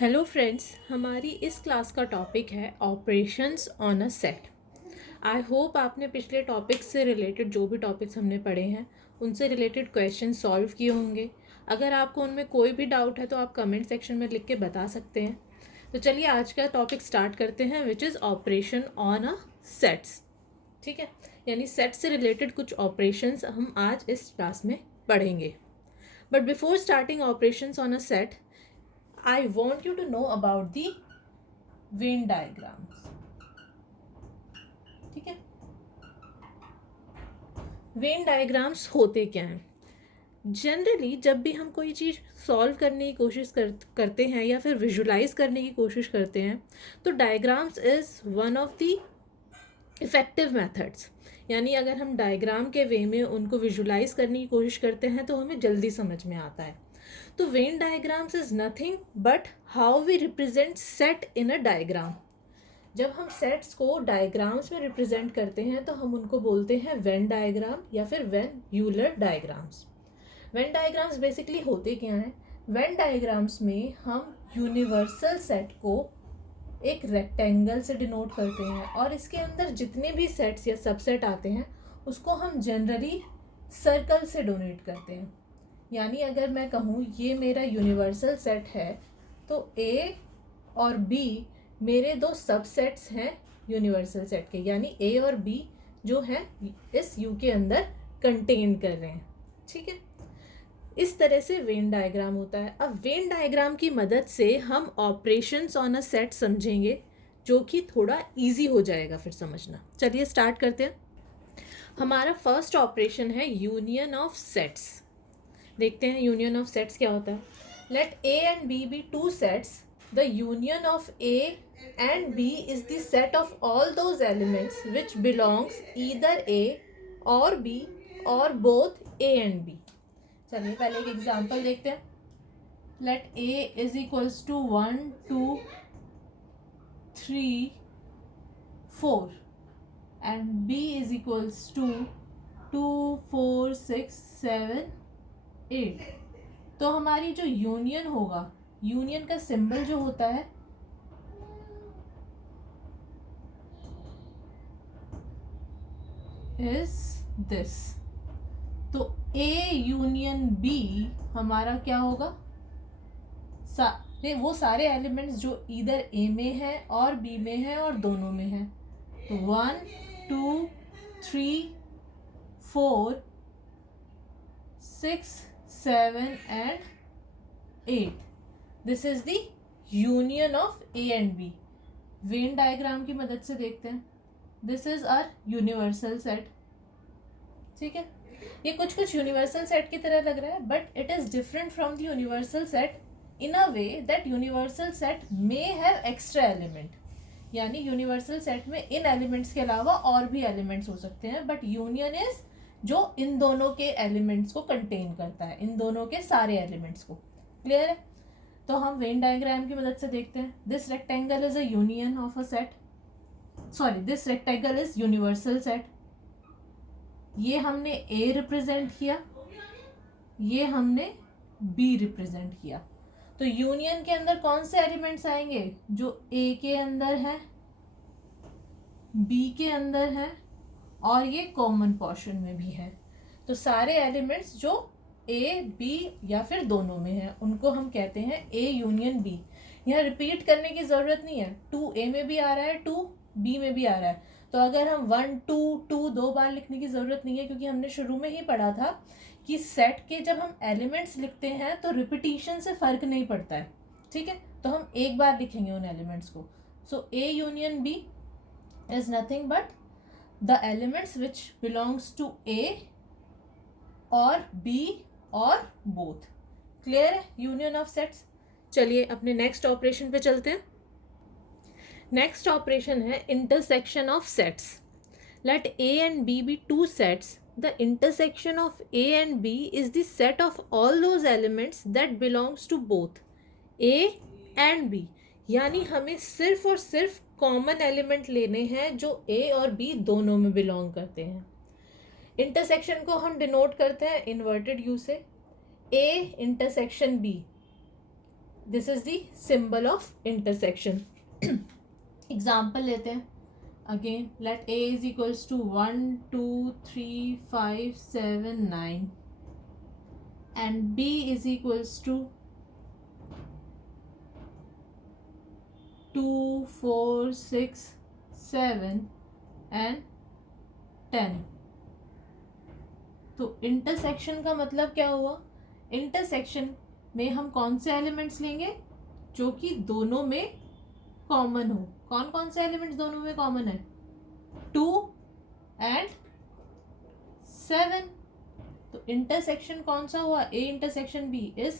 Hello friends, हमारी इस class का टॉपिक है operations on a set. I hope आपने पिछले टॉपिक्स से रिलेटेड जो भी टॉपिक्स हमने पढ़े हैं उनसे रिलेटेड क्वेश्चन सॉल्व किए होंगे। अगर आपको उनमें कोई भी डाउट है तो आप कमेंट सेक्शन में लिख के बता सकते हैं। तो चलिए आज का टॉपिक स्टार्ट करते हैं, which is operation on a sets. ठीक है, यानी सेट से रिलेटेड कुछ ऑपरेशंस हम आज इस क्लास में पढ़ेंगे। But before starting operations on a set, I want you to know about the Venn diagrams. ठीक है, वेन डायग्राम्स होते क्या हैं? जनरली जब भी हम कोई चीज़ सॉल्व करने की कोशिश करते हैं या फिर विजुलाइज करने की कोशिश करते हैं तो diagrams is one of the effective methods. यानी अगर हम डायग्राम के वे में उनको विजुलाइज करने की कोशिश करते हैं तो हमें जल्दी समझ में आता है। तो Venn diagrams is nothing but how we represent set in a diagram. जब हम सेट्स को डायग्राम्स में रिप्रेजेंट करते हैं तो हम उनको बोलते हैं वेन डायग्राम या फिर when Euler diagrams. Venn diagrams basically होते क्या हैं? वेन डायग्राम्स में हम यूनिवर्सल सेट को एक रेक्टेंगल से डिनोट करते हैं और इसके अंदर जितने भी सेट्स या सबसेट आते हैं उसको हम जनरली सर्कल से डोनेट करते हैं। यानी अगर मैं कहूँ ये मेरा यूनिवर्सल सेट है तो ए और बी मेरे दो सबसेट्स हैं यूनिवर्सल सेट के, यानी ए और बी जो हैं इस यू के अंदर कंटेन कर रहे हैं। ठीक है, इस तरह से वेन डायग्राम होता है। अब वेन डायग्राम की मदद से हम ऑपरेशंस ऑन अ सेट समझेंगे जो कि थोड़ा इजी हो जाएगा फिर समझना। चलिए स्टार्ट करते हैं। हमारा फर्स्ट ऑपरेशन है यूनियन ऑफ सेट्स। देखते हैं यूनियन ऑफ सेट्स क्या होता है। Let A and B two sets. The union of A and B is the set of all those elements which belongs either A or B और both A and B. चलिए पहले एक example देखते हैं। Let A is equals to 1 2 3 4 and B is equals to 2 4 6 7 8। तो हमारी जो union होगा, यूनियन का सिंबल जो होता है इज दिस। तो ए यूनियन बी हमारा क्या होगा? सारे एलिमेंट्स जो इधर ए में है और बी में है और दोनों में है। तो 1 2 3 4 6 7 and 8। This is the union of A and B. Venn diagram की मदद से देखते हैं। This is our universal set. ठीक है, ये कुछ कुछ यूनिवर्सल सेट की तरह लग रहा है but it is different from the universal set in a way that universal set may have extra element. यानी यूनिवर्सल सेट में इन एलिमेंट्स के अलावा और भी एलिमेंट्स हो सकते हैं, बट यूनियन इज जो इन दोनों के एलिमेंट्स को कंटेन करता है, इन दोनों के सारे एलिमेंट्स को। क्लियर है? तो हम वेन डायग्राम की मदद से देखते हैं। This rectangle is a union of a set, sorry this rectangle is universal set. ये हमने ए रिप्रेजेंट किया, ये हमने बी रिप्रेजेंट किया। तो यूनियन के अंदर कौन से एलिमेंट्स आएंगे? जो ए के अंदर है, बी के अंदर है और ये कॉमन पोर्शन में भी है। तो सारे एलिमेंट्स जो ए बी या फिर दोनों में है उनको हम कहते हैं ए यूनियन बी। यहाँ रिपीट करने की जरूरत नहीं है, 2 ए में भी आ रहा है, 2 बी में भी आ रहा है। तो अगर हम 1 2 2 दो बार लिखने की जरूरत नहीं है, क्योंकि हमने शुरू में ही पढ़ा था कि सेट के जब हम एलिमेंट्स लिखते हैं तो रिपीटिशन से फर्क नहीं पड़ता है। ठीक है, तो हम एक बार लिखेंगे उन एलिमेंट्स को। So A union B is nothing but the elements which belongs to A or B or both. Clear है यूनियन ऑफ सेट्स? चलिए अपने नेक्स्ट ऑपरेशन पे चलते हैं। नेक्स्ट ऑपरेशन है intersection of sets. Let A and B be two sets. The intersection of A and B is the set of all those elements that belongs to both A and B. यानी हमें सिर्फ और सिर्फ common element लेने हैं जो ए or B दोनों में बिलोंग करते हैं। इंटरसेक्शन को हम डिनोट करते हैं इन्वर्टेड यू से, A intersection B. This is the symbol of intersection. Example लेते हैं. Again let a is equals to 1 2 3 5 7 9 and b is equals to 2 4 6 7 and 10. तो इंटरसेक्शन का मतलब क्या हुआ? इंटरसेक्शन में हम कौन से एलिमेंट्स लेंगे जो कि दोनों में कॉमन हो. कौन कौन से एलिमेंट्स दोनों में कॉमन है? 2 एंड 7. तो इंटरसेक्शन कौन सा हुआ? A intersection B is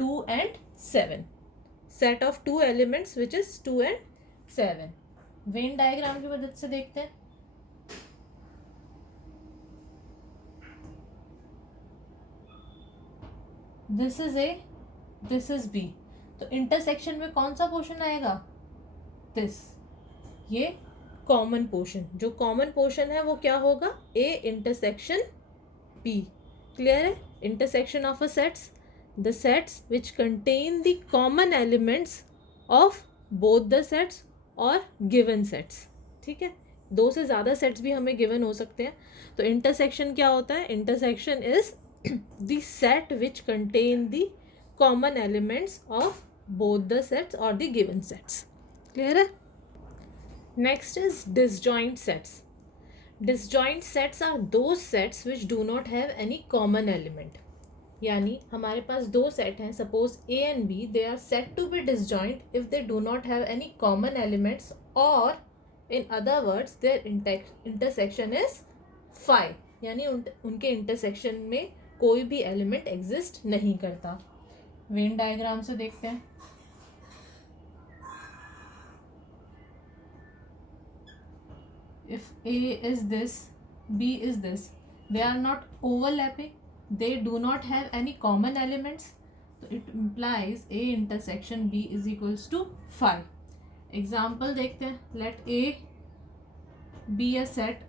2 and 7. Set of 2 elements which is 2 and 7. Venn diagram की मदद से देखते हैं. This is A, this is B. तो इंटरसेक्शन में कौन सा पोर्शन आएगा? दिस. ये कॉमन पोर्शन, जो कॉमन पोर्शन है वो क्या होगा? A intersection B. क्लियर है? Intersection of a sets, the sets which contain the common elements of both the sets और गिवन सेट्स. ठीक है, 2 से ज़्यादा सेट्स भी हमें गिवन हो सकते हैं. तो इंटरसेक्शन क्या होता है? Intersection is the set which contain the common elements of both the sets और द गिवन सेट्स. क्लियर है? Next is disjoint sets. Disjoint sets are those sets which do not have any common element. यानी हमारे पास 2 set हैं, suppose A and B. They are said to be disjoint if they do not have any common elements, or in other words their intersection is phi. यानी उनके intersection में कोई भी element exist नहीं करता. वेन डायग्राम से देखते हैं. If A is this, B is this, they are not overlapping, they do not have any common elements, so it implies A intersection B is equals to phi. Example देखते हैं. Let A be a set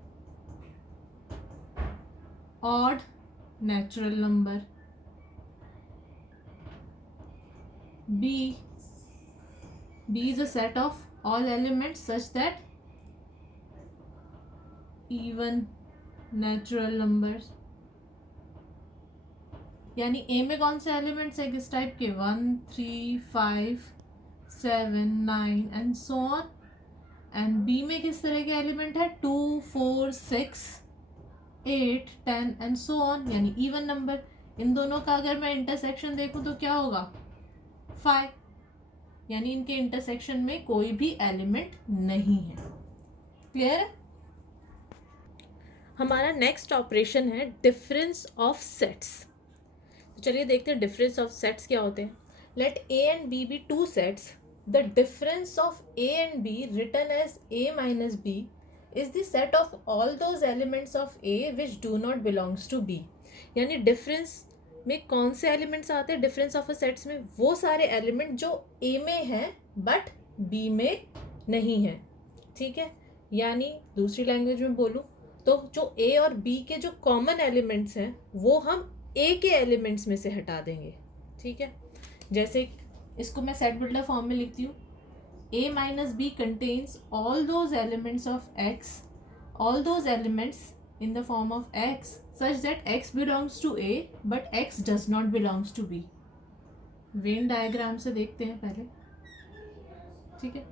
odd natural number, B is a set of all elements such that even natural numbers. यानी ए में कौन से elements है इस type के? 1 3 5 7 9 and so on. And B में किस तरह के एलिमेंट है? 2 4 6 8 10 एंड सो ऑन, यानी इवन नंबर. इन दोनों का अगर मैं इंटरसेक्शन देखूं तो क्या होगा? 5. यानी इनके इंटरसेक्शन में कोई भी एलिमेंट नहीं है. क्लियर है? हमारा नेक्स्ट ऑपरेशन है डिफरेंस ऑफ सेट्स. तो चलिए देखते हैं डिफरेंस ऑफ सेट्स क्या होते हैं. Let A and B be 2 sets. The difference of A and B written as A minus B is the set of all those elements of A which do not belongs to B. यानी difference में कौन से elements आते हैं difference of a sets में? वो सारे element जो ए में हैं बट बी में नहीं हैं. ठीक है, यानी दूसरी लैंग्वेज में बोलूँ तो जो ए और बी के जो कॉमन एलिमेंट्स हैं वो हम ए के एलिमेंट्स में से हटा देंगे. ठीक है, जैसे इसको मैं सेट बिल्डर फॉर्म में लिखती हूँ. A minus B contains all those elements of X, all those elements in the form of x such that x belongs to A but x does not belongs to B. Venn diagram से देखते हैं पहले. ठीक है,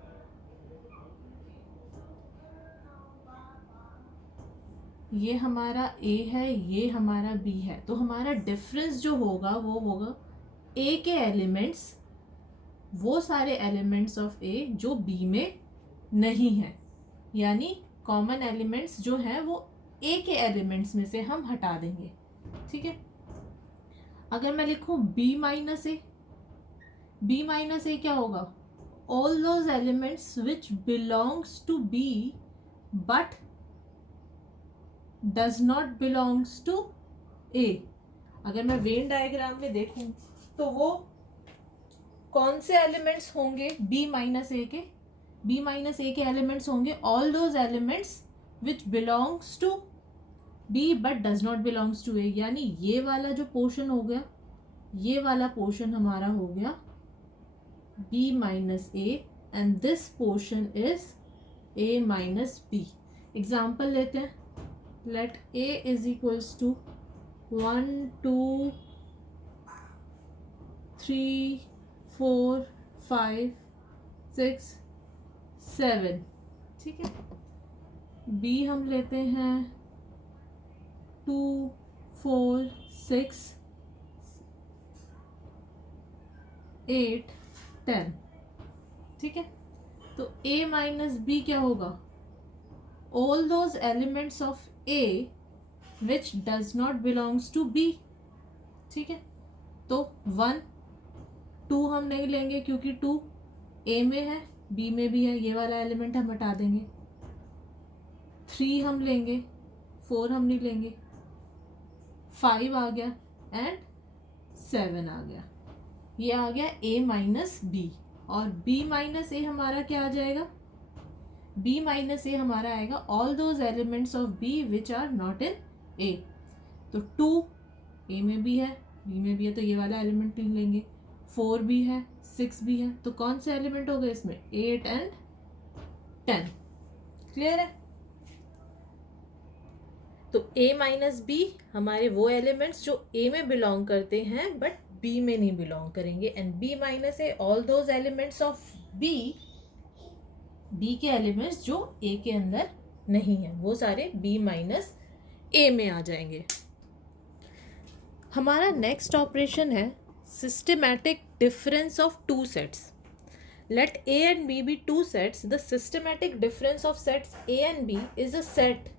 ये हमारा A है, ये हमारा B है. तो हमारा डिफरेंस जो होगा वो होगा A के एलिमेंट्स, वो सारे एलिमेंट्स ऑफ A जो B में नहीं है. यानी कॉमन एलिमेंट्स जो हैं वो ए के एलिमेंट्स में से हम हटा देंगे. ठीक है, अगर मैं लिखूं B minus A, B minus A क्या होगा? All those elements which belongs to B but does not belongs to A. अगर मैं वेन डायग्राम में देखूं तो वो कौन से एलिमेंट्स होंगे बी माइनस ए के? बी माइनस ए के एलिमेंट्स होंगे all those elements which belongs to B but does not belongs to A. यानी ये वाला जो पोर्शन हो गया, ये वाला पोर्शन हमारा हो गया b minus a and this portion is a minus b. Example लेते हैं. Let a is equals to 1 2 3 4 5 6 7. ठीक है. b हम लेते हैं 2 4 6 8 10. ठीक है. तो a माइनस b क्या होगा? All those elements of a which does not belongs to b. ठीक है. तो 1 2 हम नहीं लेंगे क्योंकि 2 a में है b में भी है, ये वाला एलिमेंट हम हटा देंगे. 3 हम लेंगे, 4 हम नहीं लेंगे. 5 आ गया एंड 7 आ गया. ये आ गया a माइनस बी. और b माइनस ए हमारा क्या आ जाएगा? b माइनस ए हमारा आएगा all those elements of b which are not in a. तो 2 a में भी है b में भी है, तो ये वाला एलिमेंट नहीं लेंगे. 4 भी है, 6 भी है, तो कौन से एलिमेंट हो गए इसमें? 8 एंड 10. क्लियर है? तो a माइनस बी हमारे वो एलिमेंट्स जो a में बिलोंग करते हैं बट b में नहीं बिलोंग करेंगे. And b minus A all those elements of b के एलिमेंट्स जो a के अंदर नहीं है वो सारे b माइनस a में आ जाएंगे. हमारा नेक्स्ट ऑपरेशन है systematic difference of two sets. Let a and b be two sets. The systematic difference of sets a and b is a set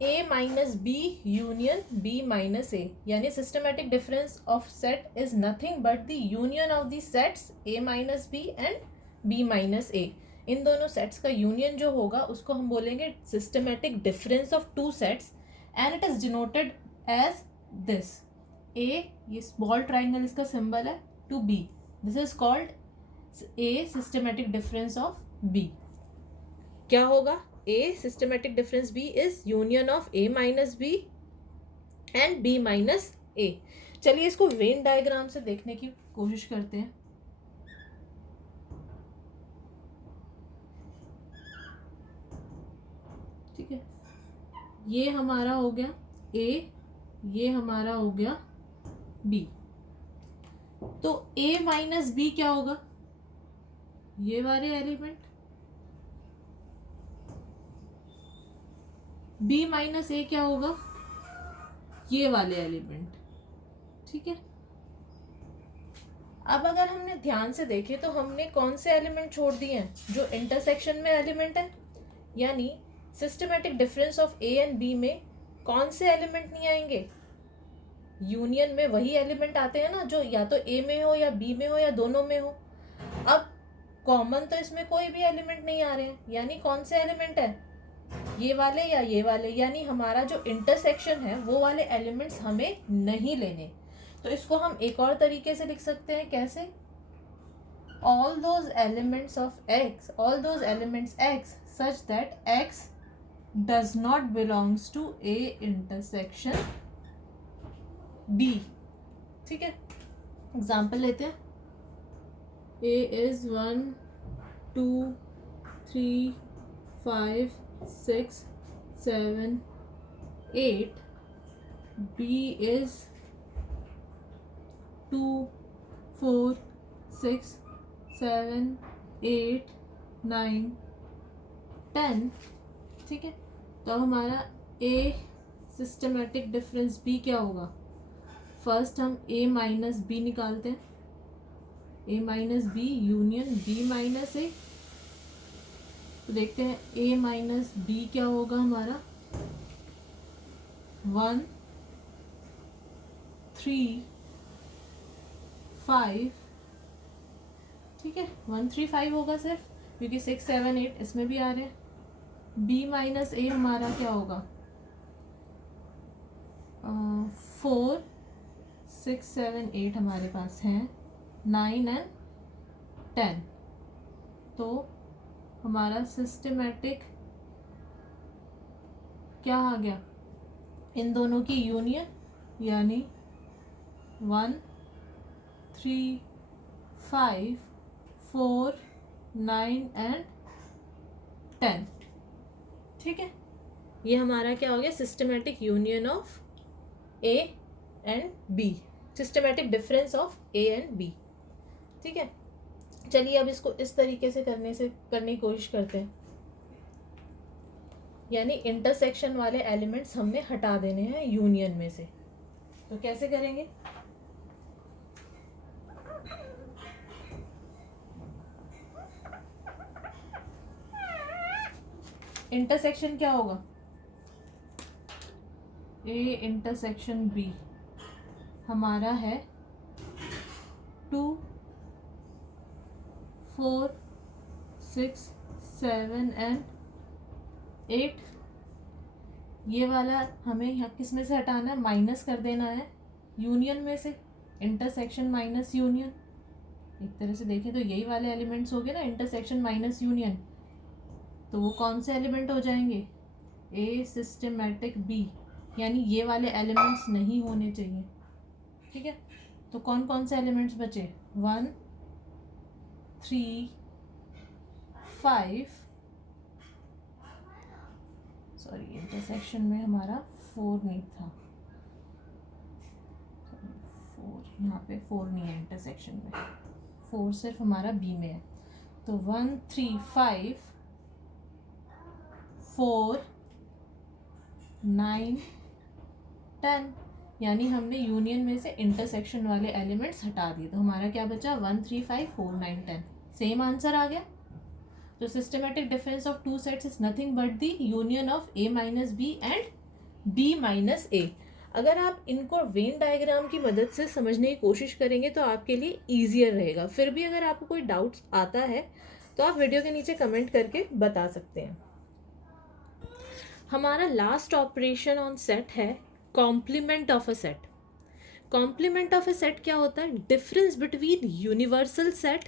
a minus b union b minus a. यानी systematic difference of set is nothing but the union of the sets a minus b and b minus a. इन दोनों sets का union जो होगा उसको हम बोलेंगे systematic difference of two sets and it is denoted as this. a ये small triangle इसका symbol है, to b. This is called a systematic difference of b. क्या होगा? a systematic difference b is union of a minus b and b minus a. चलिए इसको Venn diagram से देखने की कोशिश करते हैं. ठीक है. ये हमारा हो गया a, ये हमारा हो गया b. तो a माइनस b क्या होगा? ये वाले एलिमेंट. b माइनस ए क्या होगा? ये वाले एलिमेंट. ठीक है. अब अगर हमने ध्यान से देखे तो हमने कौन से एलिमेंट छोड़ दिए हैं? जो इंटरसेक्शन में एलिमेंट है. यानी systematic difference of A and B में कौन से एलिमेंट नहीं आएंगे? यूनियन में वही एलिमेंट आते हैं ना जो या तो ए में हो या बी में हो या दोनों में हो. अब कॉमन तो इसमें कोई भी एलिमेंट नहीं आ रहे हैं. यानी कौन से एलिमेंट है? ये वाले या ये वाले. यानी हमारा जो इंटरसेक्शन है वो वाले एलिमेंट्स हमें नहीं लेने. तो इसको हम एक और तरीके से लिख सकते हैं. कैसे? All those elements of X, all those elements X such that X does not belongs to A intersection B. ठीक है. एग्जाम्पल लेते हैं. a is 1 2 3 5 6 7 8. b is 2 4 6 7 8 9 10. ठीक है. तो हमारा a सिस्टमैटिक डिफरेंस b क्या होगा? फर्स्ट हम a माइनस बी निकालते हैं. a minus B union b minus A. तो देखते हैं a माइनस बी क्या होगा हमारा? 1 3 5. ठीक है. 1 3 5 होगा सिर्फ क्योंकि 6 7 8 इसमें भी आ रहे हैं. b माइनस ए हमारा क्या होगा? 4 6 7 8 हमारे पास हैं. 9 एंड 10. तो हमारा सिस्टमैटिक क्या आ गया? इन दोनों की यूनियन. यानी 1 3 5 4, 9 एंड 10। ठीक है, ये हमारा क्या हो गया, systematic union of A and B, systematic difference of A and B. ठीक है, चलिए अब इसको इस तरीके से करने की कोशिश करते हैं, यानी इंटरसेक्शन वाले एलिमेंट्स हमने हटा देने हैं यूनियन में से। तो कैसे करेंगे, इंटरसेक्शन क्या होगा, ए इंटरसेक्शन बी हमारा है 2, 4, 6, 7 एंड 8। ये वाला हमें यहाँ किस में से हटाना है, माइनस कर देना है यूनियन में से, इंटरसेक्शन माइनस यूनियन। एक तरह से देखें तो यही वाले एलिमेंट्स हो गए ना, इंटरसेक्शन माइनस यूनियन, तो वो कौन से एलिमेंट हो जाएंगे, ए सिस्टमेटिक बी, यानी ये वाले एलिमेंट्स नहीं होने चाहिए। ठीक है, तो कौन कौन से एलिमेंट्स बचे, 1, 3, 5, सॉरी इंटरसेक्शन में हमारा 4 नहीं था, 4 यहाँ पे 4 नहीं है इंटरसेक्शन में, 4 सिर्फ हमारा बी में है। तो 1, 3, 5, 4, 9, 10, यानी हमने यूनियन में से इंटरसेक्शन वाले एलिमेंट्स हटा दिए, तो हमारा क्या बचा, 1, 3, 5, 4, 9, 10, सेम आंसर आ गया। तो systematic difference of two sets is nothing but the union of A minus B and B minus A. अगर आप इनको वेन डायग्राम की मदद से समझने की कोशिश करेंगे तो आपके लिए ईजियर रहेगा। फिर भी अगर आपको कोई डाउट्स आता है तो आप वीडियो के नीचे कमेंट करके बता सकते हैं। हमारा लास्ट ऑपरेशन ऑन सेट है complement of a set. Complement of a set क्या होता है, difference between universal set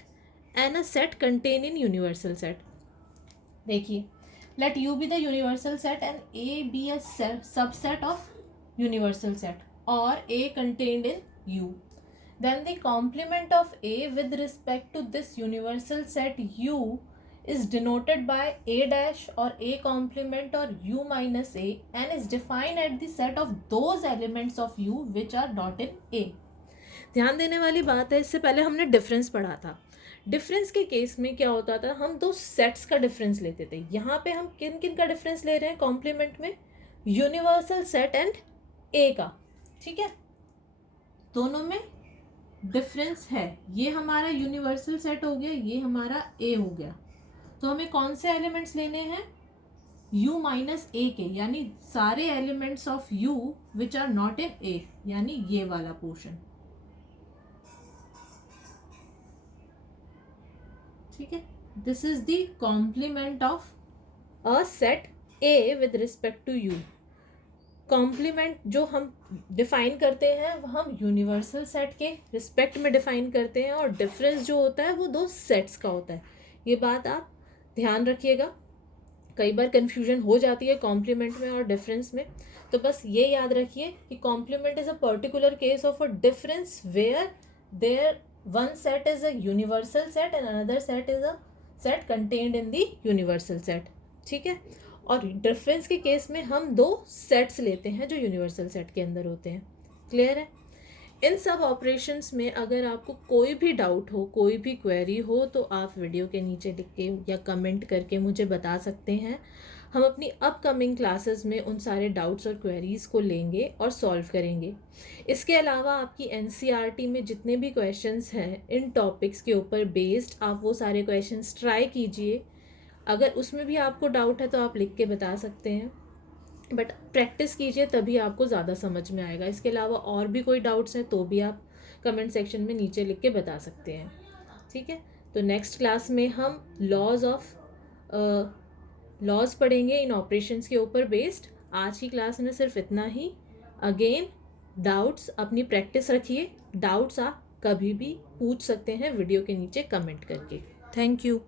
and a set contain in universal set. देखिए, let U be the universal set and A be a subset of universal set or A contained in U. Then the complement of A with respect to this universal set U is denoted by A dash or A complement or U minus A and is defined at the set of those elements of U which are not in A. ध्यान देने वाली बात है, इससे पहले हमने difference पढ़ा था। डिफरेंस के केस में क्या होता था, हम दो सेट्स का डिफरेंस लेते थे। यहाँ पे हम किन किन का डिफरेंस ले रहे हैं कॉम्प्लीमेंट में, यूनिवर्सल सेट एंड ए का। ठीक है, दोनों में डिफरेंस है, ये हमारा यूनिवर्सल सेट हो गया, ये हमारा ए हो गया। तो हमें कौन से एलिमेंट्स लेने हैं, u माइनस ए के, यानी सारे elements of u which are not in A, यानी ये वाला पोर्शन। ठीक है, this is the complement of a set A with respect to u। Complement जो हम डिफाइन करते हैं वो हम यूनिवर्सल सेट के रिस्पेक्ट में डिफाइन करते हैं, और डिफरेंस जो होता है वो दो सेट्स का होता है। ये बात आप ध्यान रखिएगा, कई बार कंफ्यूजन हो जाती है कॉम्प्लीमेंट में और डिफरेंस में। तो बस ये याद रखिए कि complement is a particular case of a difference where there one set is a universal set and another set is a set contained in the universal set. ठीक है, और डिफरेंस के केस में हम दो सेट्स लेते हैं जो यूनिवर्सल सेट के अंदर होते हैं। क्लियर है? इन सब ऑपरेशंस में अगर आपको कोई भी डाउट हो, कोई भी क्वेरी हो, तो आप वीडियो के नीचे लिख के या कमेंट करके मुझे बता सकते हैं। हम अपनी अपकमिंग क्लासेस में उन सारे डाउट्स और क्वेरीज़ को लेंगे और सॉल्व करेंगे। इसके अलावा आपकी एनसीईआरटी में जितने भी क्वेश्चंस हैं इन टॉपिक्स के ऊपर बेस्ड, आप वो सारे क्वेश्चंस ट्राई कीजिए। अगर उसमें भी आपको डाउट है तो आप लिख के बता सकते हैं, बट प्रैक्टिस कीजिए तभी आपको ज़्यादा समझ में आएगा। इसके अलावा और भी कोई डाउट्स हैं तो भी आप कमेंट सेक्शन में नीचे लिख के बता सकते हैं। ठीक है, तो नेक्स्ट क्लास में हम लॉज पढ़ेंगे इन ऑपरेशंस के ऊपर बेस्ड। आज की क्लास में सिर्फ इतना ही। अगेन डाउट्स अपनी प्रैक्टिस रखिए, डाउट्स आप कभी भी पूछ सकते हैं वीडियो के नीचे कमेंट करके। Thank you.